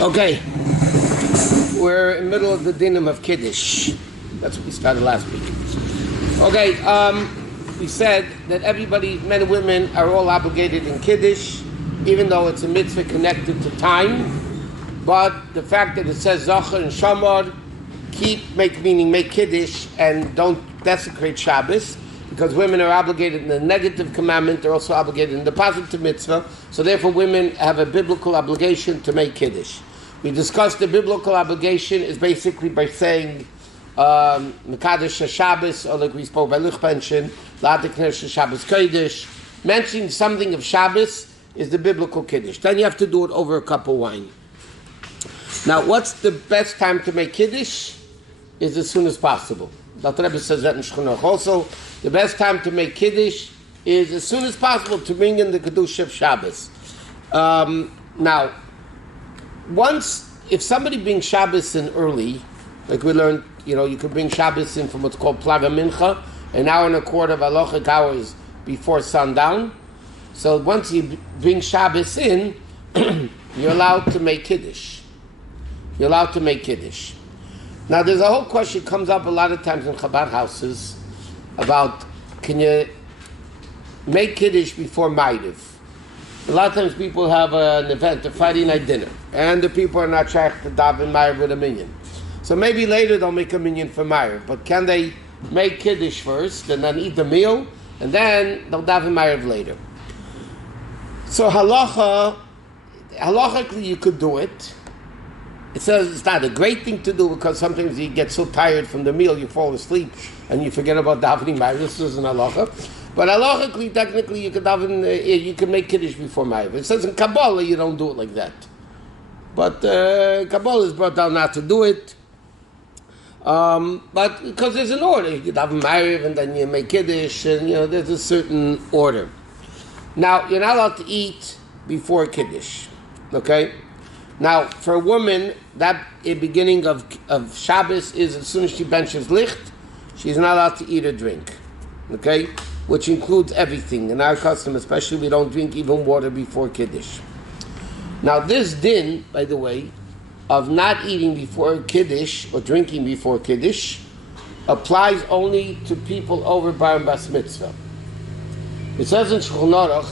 Okay, we're in the middle of the dinim of Kiddush. That's what we started last week. Okay, we said that everybody, men and women, are all obligated in Kiddush, even though it's a mitzvah connected to time. But the fact that it says Zachar and Shamar, make Kiddush and don't desecrate Shabbos, because women are obligated in the negative commandment, they're also obligated in the positive mitzvah, so therefore women have a biblical obligation to make Kiddush. We discussed the biblical obligation is basically by saying Mekadosh Shabbos, or like we spoke by Luchpension, Ladiknesh Shabbos Kiddush. Mentioning something of Shabbos is the biblical Kiddush. Then you have to do it over a cup of wine. Now, what's the best time to make Kiddush? Is as soon as possible. Dr. Rabbi says that in Shchunoch also. The best time to make Kiddush is as soon as possible to bring in the Kiddush of Shabbos. Now, if somebody brings Shabbos in early, like we learned, you could bring Shabbos in from what's called Plaga Mincha, an hour and a quarter of halachic hours before sundown. So once you bring Shabbos in, you're allowed to make Kiddush. You're allowed to make Kiddush. Now there's a whole question comes up a lot of times in Chabad houses about, can you make Kiddush before Ma'ariv? A lot of times people have an event, a Friday night dinner, and the people are not shaykh to daven Ma'ariv with a minyan. So maybe later they'll make a minyan for Ma'ariv, but can they make Kiddush first and then eat the meal, and then they'll daven Ma'ariv later? So halachically you could do it. It says it's not a great thing to do because sometimes you get so tired from the meal you fall asleep and you forget about davening Ma'ariv. This isn't halacha. But halachically, technically, you can make Kiddush before Ma'ariv. It says in Kabbalah you don't do it like that. But Kabbalah is brought down not to do it. But because there's an order. You daven Ma'ariv and then you make Kiddush, and there's a certain order. Now, you're not allowed to eat before Kiddush. Okay? Now, for a woman, that beginning of Shabbos is as soon as she benches licht, she's not allowed to eat or drink. Okay? Which includes everything. In our custom, especially, we don't drink even water before Kiddush. Now, this din, by the way, of not eating before Kiddush or drinking before Kiddush applies only to people over bar and bas mitzvah. It says in Shulchan Aruch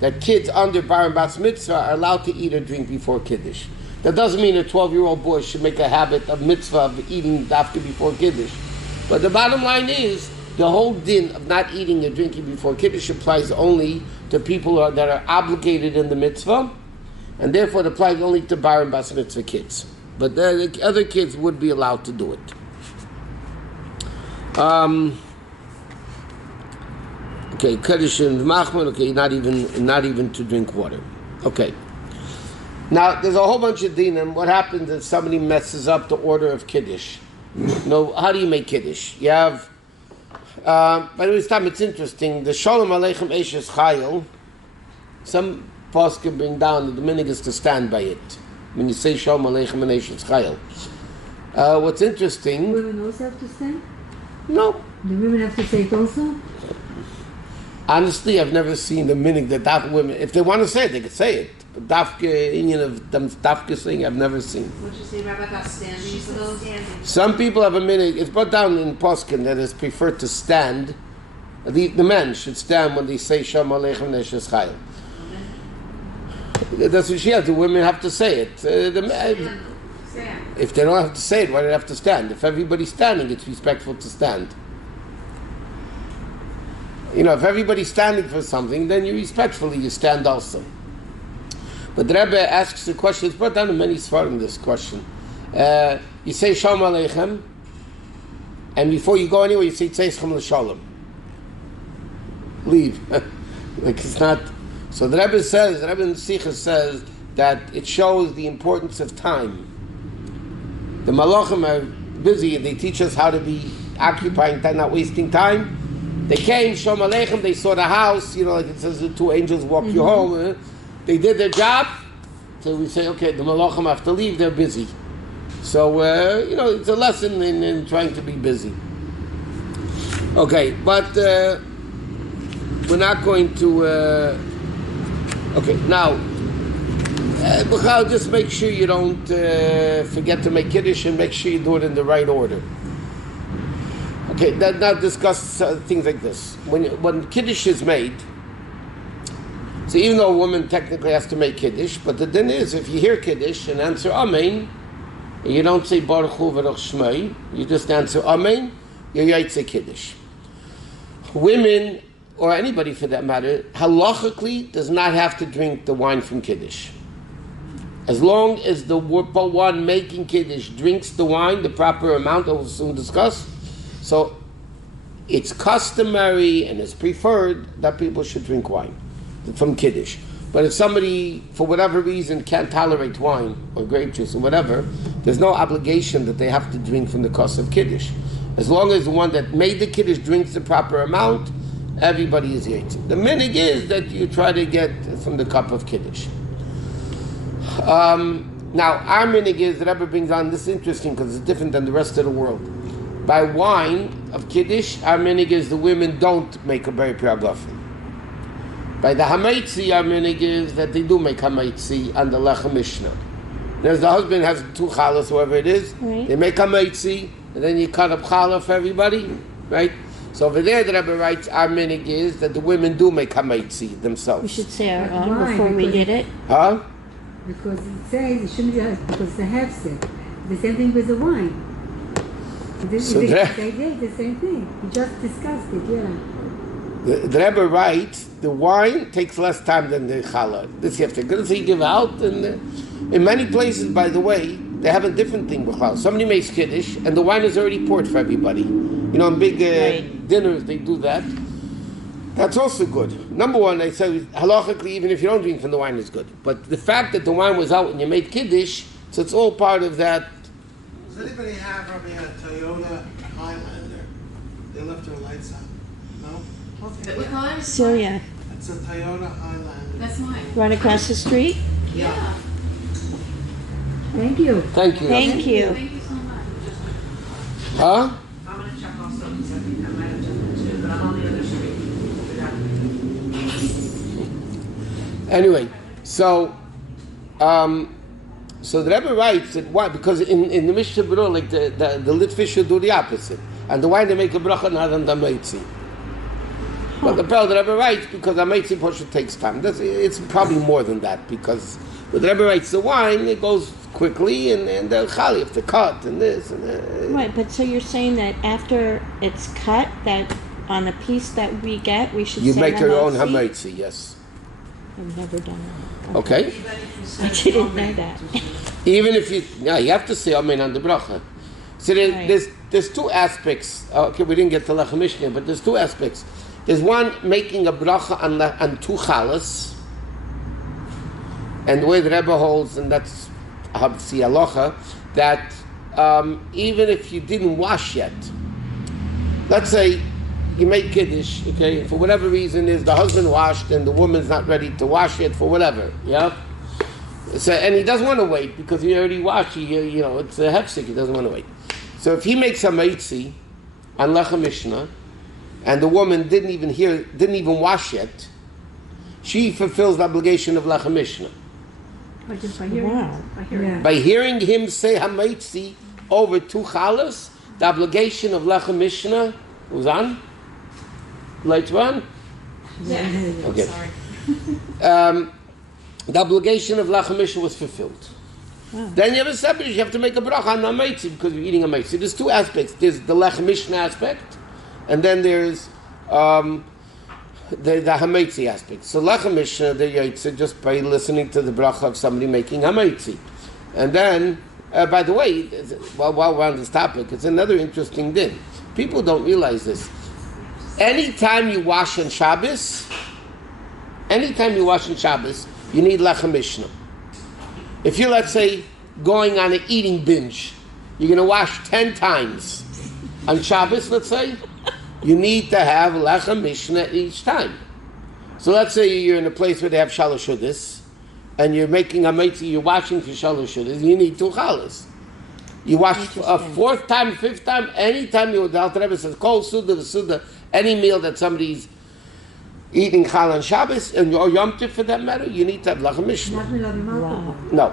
that kids under bar and bas mitzvah are allowed to eat or drink before Kiddush. That doesn't mean a 12-year-old boy should make a habit of mitzvah of eating dafka before Kiddush. But the bottom line is, the whole din of not eating or drinking before Kiddush applies only to people that are obligated in the mitzvah, and therefore it applies only to bar and bas mitzvah kids. But the other kids would be allowed to do it. Okay, Kiddush and Machman, okay, not even to drink water. Okay. Now, there's a whole bunch of dinim. What happens if somebody messes up the order of Kiddush? How do you make Kiddush? You have, by the way, this time it's interesting, the Shalom Aleichem Eishes Chayil, some poskim bring down, the minig is to stand by it. When you say Shalom Aleichem and Eishes Chayil. What's interesting... Women also have to stand? No. Do women have to say it also? Honestly, I've never seen the minig that dafka women, if they want to say it, they can say it. But dafka, Indian of them dafka saying, I've never seen. Would you say Rabbi about standing for those? Some people have a minig, it's brought down in Poskin that it's preferred to stand. The men should stand when they say Shalom Aleichem Neshes Chayil. That's what she has, the women have to say it. If they don't have to say it, why do they have to stand? If everybody's standing, it's respectful to stand. If everybody's standing for something, then you stand also. But the Rebbe asks the question, it's brought down in many svarim this question. You say Shalom Aleichem, and before you go anywhere, you say Tzeichem L'Shalom. Leave. Like it's not... So the Rebbe in Sikha says that it shows the importance of time. The Malachim are busy, and they teach us how to be occupying time, not wasting time. They came, Shalom Aleichem, they saw the house, like it says the two angels walk you home. They did their job. So we say, okay, the Malachim have to leave, they're busy. So, it's a lesson in trying to be busy. Okay, but we're not going to... okay, now, Michal, just make sure you don't forget to make Kiddush and make sure you do it in the right order. Okay, now discuss things like this. When Kiddush is made, so even though a woman technically has to make Kiddush, but the din is, if you hear Kiddush and answer Amen, you don't say Baruch Hu V'Ruch Shmei, you just answer Amen, you're Yaitse Kiddush. Women, or anybody for that matter, halachically does not have to drink the wine from Kiddush. As long as the one making Kiddush drinks the wine, the proper amount, we'll soon discuss. So it's customary and it's preferred that people should drink wine from Kiddush. But if somebody, for whatever reason, can't tolerate wine or grape juice or whatever, there's no obligation that they have to drink from the kos of Kiddush. As long as the one that made the Kiddush drinks the proper amount, everybody is yaitz. The minig is that you try to get from the cup of Kiddush. Now, our minig is, the Rabbi brings on, this is interesting because it's different than the rest of the world. By wine of Kiddush, our minig is the women don't make a very priyagafen. By the Hamaitzi, our minig is that they do make Hamaitzi on the Lechem Mishnah. There's the husband has 2 chalas, whoever it is, right. They make Hamaitzi, and then you cut up challah for everybody, right? So over there, the Rabbi writes, our minig is that the women do make Hamaitzi themselves. We should say our own before we did it. Huh? Because it says it shouldn't be because it's a hefsek. The same thing with the wine. They did the same thing. We just discussed it, yeah. The Rebbe writes, the wine takes less time than the challah. This you have to give out. And in many places, by the way, they have a different thing with challah. Somebody makes Kiddush, and the wine is already poured for everybody. You know, in big dinners, they do that. That's also good. Number one, they say, halachically, even if you don't drink from the wine, is good. But the fact that the wine was out and you made Kiddush, so it's all part of that. Does anybody have, Rabbi, a Toyota Highlander? They left their lights on. No? What color? Celia. It's a Toyota Highlander. That's mine. Run across the street? Yeah. Thank you. Thank you. Thank you. Thank you so much. Huh? I'm going to check also because I think I might have done that too, but I'm on the other street. Anyway, so the Rebbe writes that why? Because in the Mishnah Berurah, like the Litvish should do the opposite, and the wine they make a bracha not on the meitzi. But the Rebbe writes because the meitzi portion takes time. It's probably more than that because the Rebbe writes the wine it goes quickly and the chali have to cut and this and that. Right, but so you're saying that after it's cut, that on a piece that we get, we should you say make your own hametzi? hametzi, yes. I've never done that. Okay. I didn't know that. Even if you have to say amen on the bracha. So there's 2 aspects. Okay, we didn't get to Lechem Mishnah, but there's 2 aspects. There's one making a bracha on 2 chalas, and the way the Rebbe holds, and that's obviously halacha, that even if you didn't wash yet, let's say you make Kiddush, okay, for whatever reason is the husband washed and the woman's not ready to wash yet for whatever, yeah? So, and he doesn't want to wait because he already washed, you know, it's a hefsek, he doesn't want to wait. So if he makes a meitzi on Lechem Mishnah and the woman didn't even wash yet, she fulfills the obligation of Lechem Mishnah. By hearing him say hameitzi over 2 chalas, the obligation of Lechem Mishnah was on. Later on? Yeah. Okay. Sorry. The obligation of Lechem Mishnah was fulfilled. Wow. Then you have a separate, you have to make a bracha on hameitzi because you're eating a hameitzi. There's 2 aspects. There's the Lechem Mishnah aspect, and then there's the hameitzi aspect. So Lechem Mishnah, the yaitze, just by listening to the bracha of somebody making hameitzi. And then, by the way, while we're on this topic, it's another interesting thing. People don't realize this. Anytime you wash on Shabbos, you need Lechem Mishnah. If you're, let's say, going on an eating binge, you're going to wash 10 times on Shabbos, let's say, you need to have Lechem Mishnah each time. So let's say you're in a place where they have Shalosh Hudas, and you're making a meitzi, you're washing for Shalosh Hudas, you need 2 chalas. You wash a 4th time, 5th time, any time the Alter Rebbe says, Kol Suda, V'Suda, any meal that somebody's eating chal on Shabbos and your Yom Tov for that matter, you need to have Lach Mishnah. Not Milav Malka. No.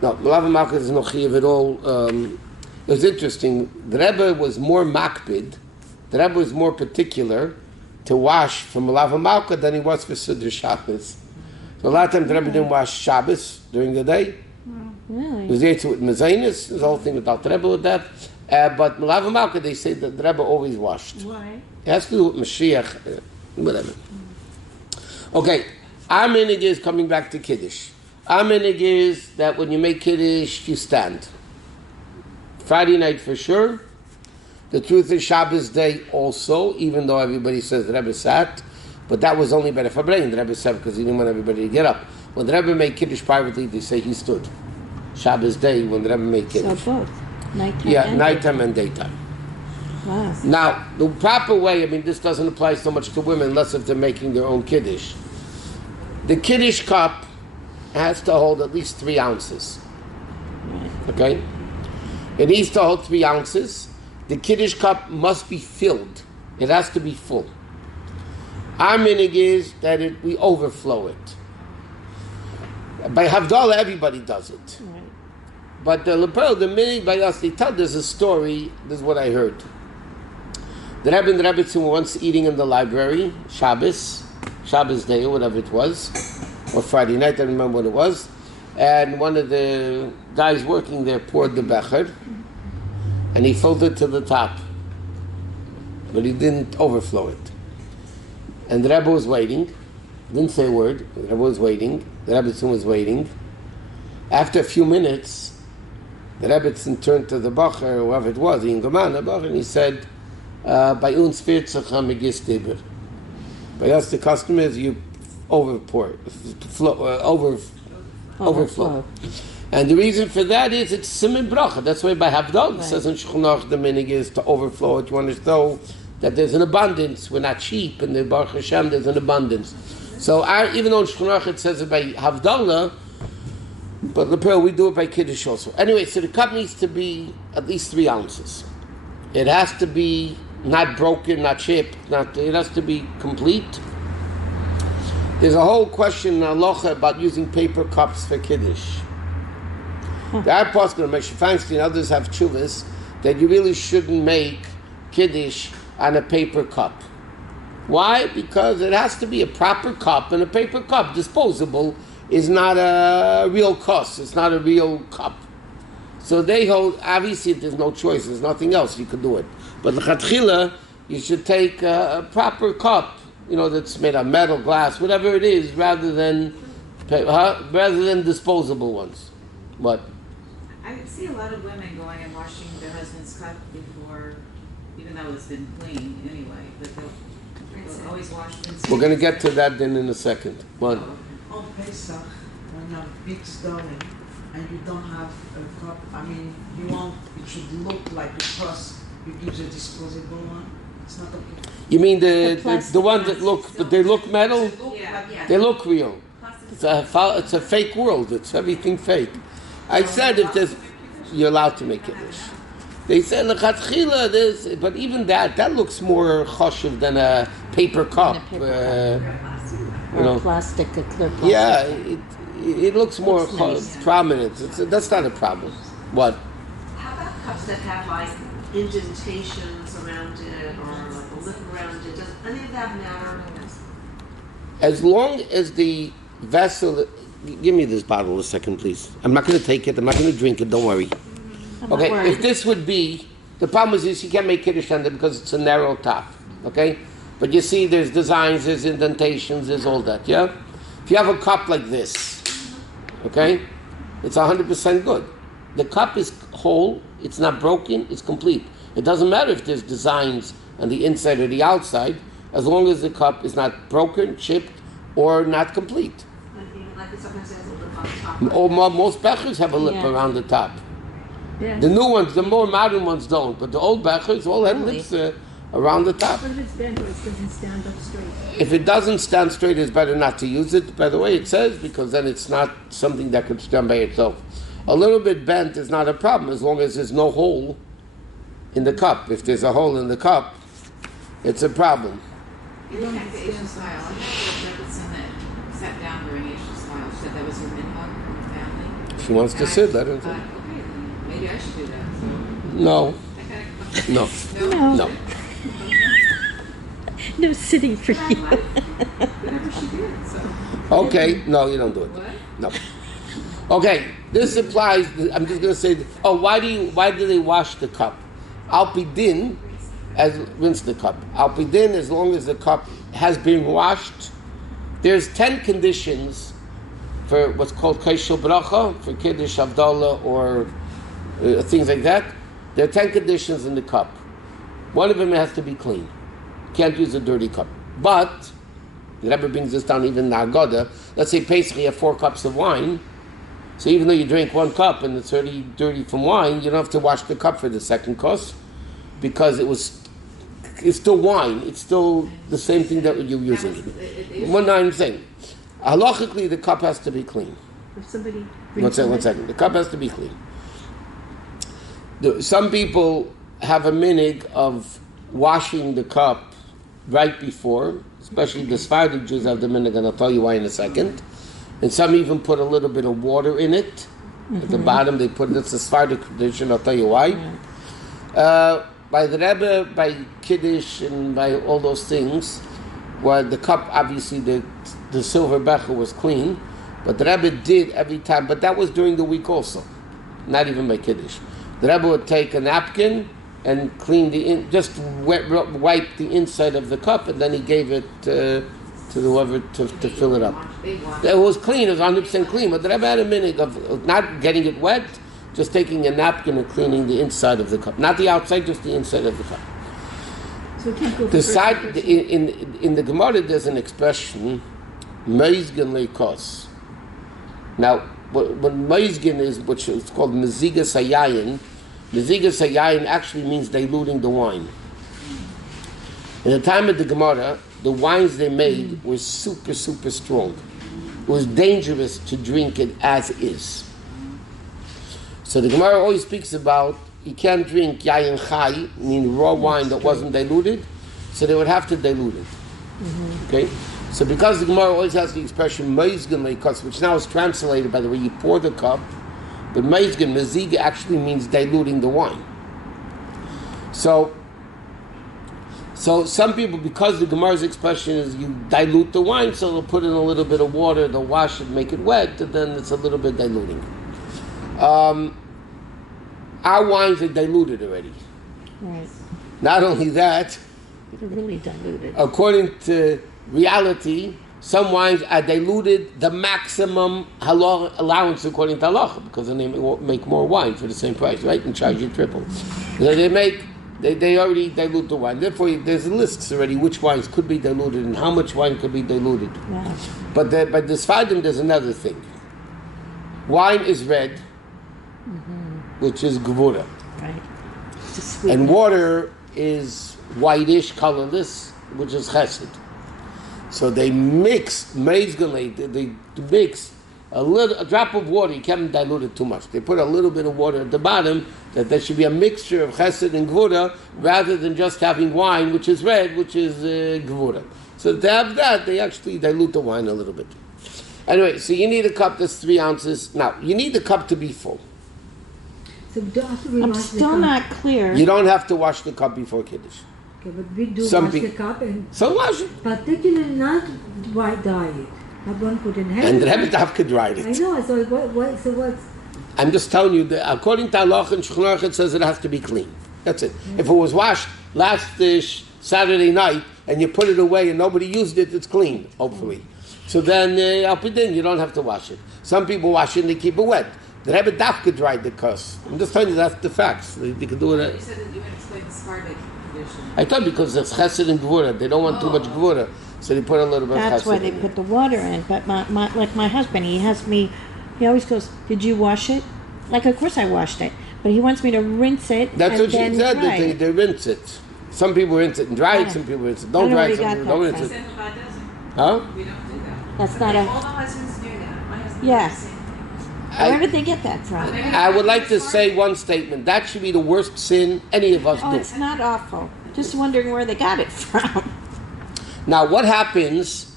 Milav Malka is no chiyuv at all. It was interesting. The Rebbe was more makpid. The Rebbe was more particular to wash for Milav Malka than he was for Siddur Shabbos. So a lot of times the Rebbe didn't wash Shabbos during the day. Really? He was there to with Mezainis. There's a whole thing without the Rebbe with that. But Milav Malka, they say that the Rebbe always washed. Why? It has to do with Mashiach, whatever. Okay, our minig is coming back to Kiddush. Our minig is that when you make Kiddush, you stand. Friday night for sure. The truth is Shabbos day also, even though everybody says the Rebbe sat, but that was only better for Brain, the Rebbe sat because he didn't want everybody to get up. When the Rebbe made Kiddush privately, they say he stood. Shabbos day when the Rebbe made Kiddush. So both. Nighttime Yeah, and nighttime and daytime. Wow. Now, the proper way, I mean, this doesn't apply so much to women unless if they're making their own Kiddush. The Kiddush cup has to hold at least 3 ounces. Okay? It needs to hold 3 ounces. The Kiddush cup must be filled. It has to be full. Our minig is that we overflow it. By Havdalah, everybody does it. Right. But the minig by us, they tell there's a story, this is what I heard. The Rebbe and the Rebbitzin were once eating in the library, Shabbos day or whatever it was, or Friday night, I don't remember what it was, and one of the guys working there poured the becher, and he filled it to the top, but he didn't overflow it. And the Rebbe was waiting, didn't say a word, the Rebbe was waiting, the Rebbitzin was waiting. After a few minutes, the Rebbitzin turned to the Bacher, whoever it was, the Bacher, and he said, by uns 40 megis Tiber. By us, the customers, you overflow. And the reason for that is it's simin bracha. That's why by Havdalah it says in Shulchan Aruch the minig is to overflow it. You want to show that there's an abundance. We're not cheap, and the Baruch Hashem there's an abundance. So even though in Shulchan Aruch it says it by Havdalah, but Lepel we do it by Kiddush also. Anyway, so the cup needs to be at least 3 ounces. It has to be not broken, not chipped, it has to be complete. There's a whole question in Halacha about using paper cups for Kiddush. The Apostle, Moshe Feinstein, others have chuvas that you really shouldn't make Kiddush on a paper cup. Why? Because it has to be a proper cup, and a paper cup, disposable, is not a real cost. It's not a real cup. So they hold, obviously, if there's no choice, there's nothing else, you could do it. But l'chatchila, you should take a proper cup, that's made of metal, glass, whatever it is, rather than disposable ones. What? I see a lot of women going and washing their husband's cup before, even though it's been clean anyway, but they'll always wash it. We're going to get to that then in a second. What? On Pesach, when a big stone and you don't have a cup, it should look like a cross. You use a disposable one. It's not okay. You mean the ones that look, but they look metal? Yeah. They look real. It's a fake world. It's everything fake. I said you're allowed to make Kiddush. They said l'chatchila this, but even that looks more choshev than a paper cup. Or plastic, a clear plastic. Yeah, it looks more nice. prominent. That's not a problem. What? How about cups that have like indentations around it or like a lip around it? Does any of that matter? As long as the vessel, give me this bottle a second, please. I'm not going to take it. I'm not going to drink it. Don't worry. Okay. If this would be the problem is you can't make Kiddush on it because it's a narrow top. Okay. But you see, there's designs, there's indentations, there's all that. Yeah. If you have a cup like this, okay, it's 100% good. The cup is whole. It's not broken. It's complete. It doesn't matter if there's designs on the inside or the outside, as long as the cup is not broken, chipped, or not complete. Like it sometimes has a lip on top. Or most bechers have a lip around the top. Yeah. The new ones, the more modern ones don't, but the old bechers all have lips around the top. But if it's bent or it doesn't stand up straight. If it doesn't stand straight, it's better not to use it, by the way it says, because then it's not something that could stand by itself. A little bit bent is not a problem as long as there's no hole in the cup. If there's a hole in the cup, it's a problem. Getting back to Asian style, I had a Rebbetzin that sat down during Asian style. She said that was her minhag from her family. If she wants to sit, let her sit. Okay, then maybe I should do that. So No. No. No. No. No sitting for you. Whatever she did, so. Okay. No, you don't do it. What? No. Okay. This applies. I'm just going to say. Why do they wash the cup? Alpidin, as rinse the cup. Alpidin, as long as the cup has been washed. There's 10 conditions for what's called kaishel bracha, for Kiddush, Havdalah, or things like that. There are 10 conditions in the cup. One of them has to be clean. Can't use a dirty cup. But, the Rebbe brings this down even in the Haggadah. Let's say Pesach, you have 4 cups of wine. So even though you drink 1 cup and it's already dirty from wine, you don't have to wash the cup for the second course, because it's still wine. It's still the same thing that you're using. What I'm saying. Halachically, the cup has to be clean. If somebody One second. The cup has to be clean. Some people have a minhag of washing the cup right before, especially the Sephardic Jews have the minhag, and I'll tell you why in a second. And some even put a little bit of water in it. At the bottom, they put it's a Sephardic tradition. I'll tell you why. By the Rebbe, by Kiddush, and by all those things, where the cup, obviously, the silver becher was clean, but the Rebbe did every time. But that was during the week also, not even by Kiddush. The Rebbe would take a napkin and clean just wipe the inside of the cup, and then he gave it to whoever to fill it up. It was clean, it was 100% clean, but the Rebbe had a minhag of not getting it wet, just taking a napkin and cleaning the inside of the cup. Not the outside, just the inside of the cup. So can't go The side, in the Gemara, there's an expression, meizgen leikos. Now, when meizgen is, which is called mezigas hayayin actually means diluting the wine. In the time of the Gemara, the wines they made were super, super strong. It was dangerous to drink it as is. So the Gemara always speaks about you can't drink yayin chai, meaning raw wine that wasn't diluted, so they would have to dilute it. Okay? So because the Gemara always has the expression meizgen leikos, which now is translated by the way you pour the cup, but meizgen, meziga, actually means diluting the wine. So some people, because the Gemara's expression is you dilute the wine, so they'll put in a little bit of water, they'll wash it, make it wet, and then it's a little bit diluting. Our wines are diluted already. Right. Not only that, They're really diluted. according to reality, some wines are diluted the maximum allowance according to halacha, because then they make more wine for the same price, right? And charge you triple. So they already dilute the wine. Therefore, there's lists already which wines could be diluted and how much wine could be diluted. Wow. But the Sfardim, there's another thing. Wine is red, which is gevura. Right. It's a sweet. And water is whitish, colorless, which is chesed. So they mix, they mix a drop of water. You can't dilute it too much. They put a little bit of water at the bottom, that there should be a mixture of chesed and gevura, rather than just having wine, which is red, which is gevura. So to have that, they actually dilute the wine a little bit. Anyway, so you need a cup that's 3 ounces. Now, you need the cup to be full. So we don't have to I'm rewash the still cup. not clear. You don't have to wash the cup before Kiddush. Okay, but we do Some wash the people- cup, and So wash it. particularly not white dye it. Not one put in head. And the Rebbe Dafka dried I it. know. So what's I'm just telling you that according to Halachos and Shulchan Aruch, it says it has to be clean. That's it. If it was washed last Saturday night and you put it away and nobody used it, it's clean, hopefully. So then, you don't have to wash it. Some people wash it and they keep it wet. The Rebbe Dafka dried the cuss. I'm just telling you that's the facts. They can do it. You said that you would explain the Sephardic tradition. I thought because it's chesed and gevura. They don't want too much gevura, so they put a little bit of chesed. That's why they in put it. the water in. But my husband, he always goes, "Did you wash it?" Like, of course I washed it, but he wants me to rinse it. That's and what she then said. dry They it. rinse it. Some people rinse it and dry it. Yeah. Some people rinse it. I Don't don't know dry where it. you Some got people don't that rinse it. Chabad doesn't. Huh? We don't do that. That's But not all a. the husbands do that. My husband Yeah. does the same thing. Where did they get that from? I would like to say one statement. That should be the worst sin any of us Oh, do. it's not awful. Just wondering where they got it from. Now, what happens,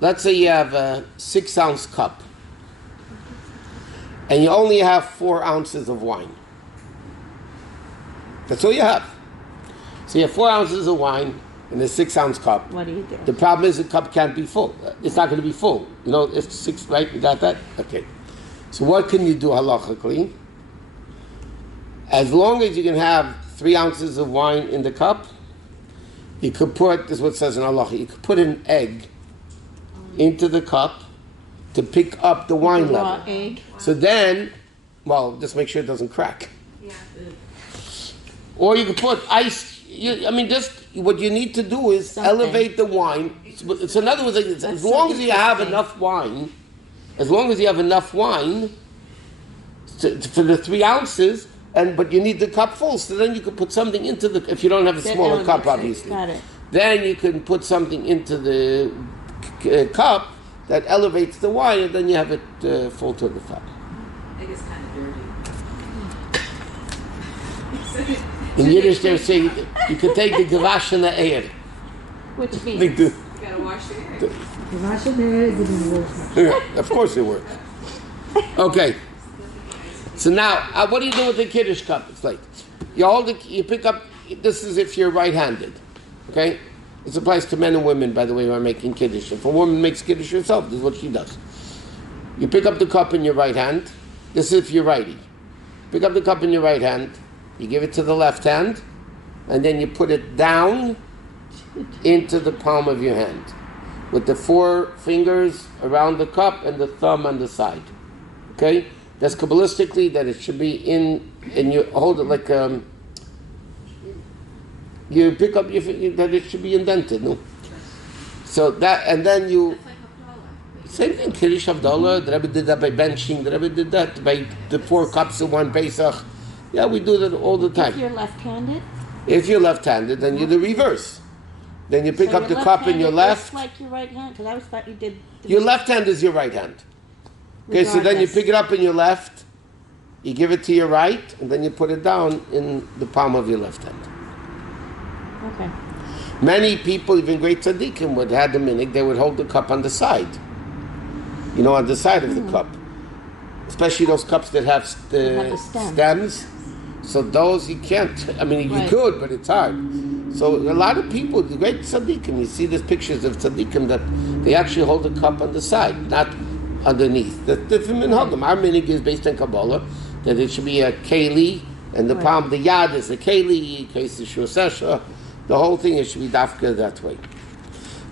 let's say you have a 6-ounce cup, and you only have 4 ounces of wine. That's all you have. So you have 4 ounces of wine in a 6-ounce cup. What do you do? The problem is the cup can't be full. It's not going to be full. You know, it's 6, right? You got that? Okay. So what can you do halachically? As long as you can have 3 ounces of wine in the cup, you could put, this is what it says in halacha, you could put an egg into the cup to pick up the wine Raw level. egg. So then, well, just make sure it doesn't crack. Yeah. Or you could put ice. Just what you need to do is Something. elevate the wine. So in other words, as long as you have enough wine, for the 3 ounces, but you need the cup full. So then you could put something into the. If you don't have a That smaller cup, elevates obviously, it. Got it. then you can put something into the cup that elevates the wine, and then you have it full to the top. I think it's kind of dirty. In Yiddish, they say you could take the gewash in the air. Which means Like the- You gotta wash the hair. The Russian there didn't work. Yeah, of course they work. Okay. So now, what do you do with the Kiddush cup? It's like you hold it, you pick up. This is if you're right-handed. Okay. This applies to men and women, by the way, who are making Kiddush. If a woman makes Kiddush herself, this is what she does. You pick up the cup in your right hand. This is if you're righty. Pick up the cup in your right hand. You give it to the left hand, and then you put it down into the palm of your hand, with the 4 fingers around the cup and the thumb on the side. Okay? That's Kabbalistically that it should be in, and you hold it like you pick up that it should be indented, no? So that, and then you, It's like Havdalah. same thing, Kiddush Havdalah, the Rabbi did that by benching, the Rabbi did that by the 4 cups in one Pesach. Yeah, we do that all the if time. you're left-handed. If you're left-handed, then you do the reverse. Then you pick so up the your cup in your left-handed left. is like your right hand, because I always thought you did. Your left hand is your right hand. Okay, so then you Regardless. pick it up in your left, you give it to your right, and then you put it down in the palm of your left hand. Okay. Many people, even great tzaddikim, would have the minhag, they would hold the cup on the side. You know, on the side of the cup. Especially those cups that have That have the stem. stems. So those you can't, you Right. could, but it's hard. So a lot of people, the great tzaddikim, you see these pictures of tzaddikim that they actually hold the cup on the side, not underneath. That's different minhagim. Our minhag is based on Kabbalah, that it should be a keli, and the Right. palm, the yad is a keli, in case of shusesha. The whole thing, it should be dafka that way.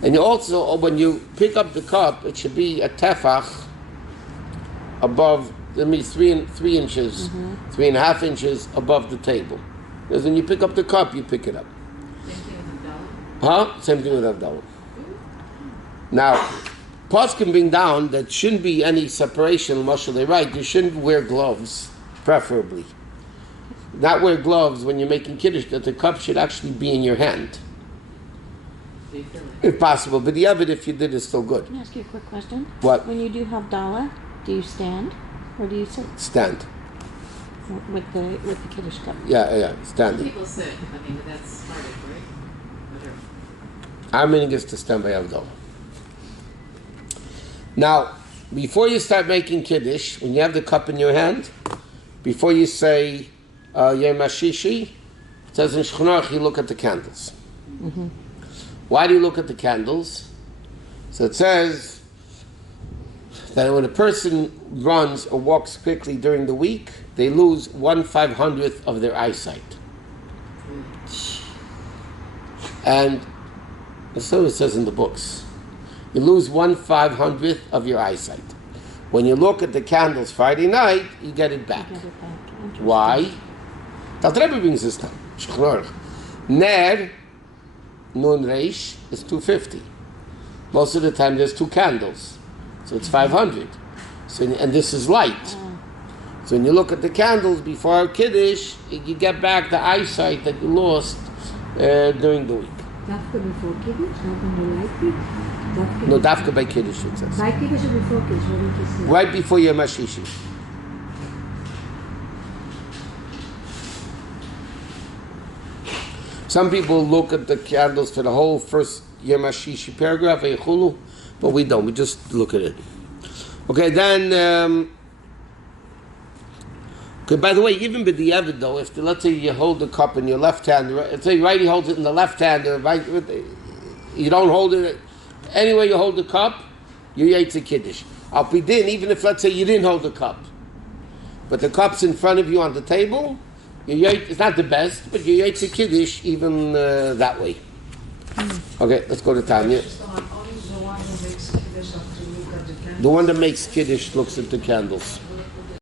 And you also, when you pick up the cup, it should be a tefach above, that means 3 inches, 3.5 inches above the table. Because when you pick up the cup, you pick it up. Same thing with Havdalah. Huh? Same thing with Havdalah. Now, poskim bring down that shouldn't be any separation, Moshe, they write, you shouldn't wear gloves, preferably. Not wear gloves when you're making Kiddush, that the cup should actually be in your hand, Do you feel it? if possible. But the other, if you did, is still good. Can I ask you a quick question? What? When you do Havdalah, do you stand or do you sit Stand. with the Kiddush cup? Yeah, Some standing. people sit, but that's part of it, right? Whatever. Our meaning is to stand by Havdalah. Now, before you start making Kiddush, when you have the cup in your hand, before you say Yom HaShishi, it says in Shulchan Aruch, you look at the candles. Why do you look at the candles? So it says that when a person runs or walks quickly during the week, they lose 1/500th of their eyesight. And so it says in the books. You lose 1/500th of your eyesight. When you look at the candles Friday night, you get it back. Get it back. Interesting. Why? The Rebbe brings this down. Shulchan Aruch. Ner, Nun Reish, is 250. Most of the time there's 2 candles. So it's 500. So, and this is light. So when you look at the candles before Kiddush, you get back the eyesight that you lost during the week. Dafka before Kiddush, not when you like it. Dafka No, dafka by Kiddush, it says. by Kiddush or before Kiddush, what did you say? Right before Yom HaShishi. Some people look at the candles for the whole first Yom HaShishi paragraph, Eichulu, but we don't. We just look at it. Okay, then. Okay, by the way, even with the Evid though, if let's say you hold the cup in your left hand, let's say righty holds it in the left hand, or right, you don't hold it anyway. You hold the cup, you Yaitse Kiddush. I'll be din, even if let's say you didn't hold the cup, but the cup's in front of you on the table. It's not the best, but you Yaitse Kiddush even that way. Okay, let's go to Tanya. The one that makes Kiddush looks at the candles.